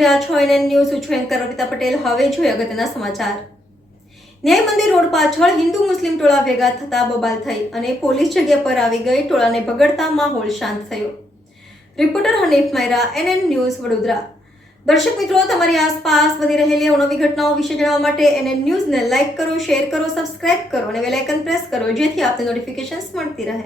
જોઈ રહ્યા છો એનએન ન્યૂઝ. હું છું એન્કર અર્પિતા પટેલ. હવે જોઈએ અગત્યના સમાચાર. ન્યાય મંદિર રોડ પાછળ હિન્દુ મુસ્લિમ ટોળા ભેગા થતા બબાલ થઈ અને પોલીસ જગ્યા પર આવી ગઈ. ટોળાને ભગડતા માહોલ શાંત થયો. Reporter Hanif Mehra, NN news, Vadodara. દર્શક મિત્રો, તમારી આસપાસ બની રહેલી અવનવી ઘટનાઓ વિશે જાણવા માટે એનએન ન્યૂઝને લાઇક કરો, શેર કરો, સબસ્ક્રાઇબ કરો અને બેલ આઇકન પ્રેસ કરો, જેથી આપને નોટિફિકેશન્સ મળતી રહે.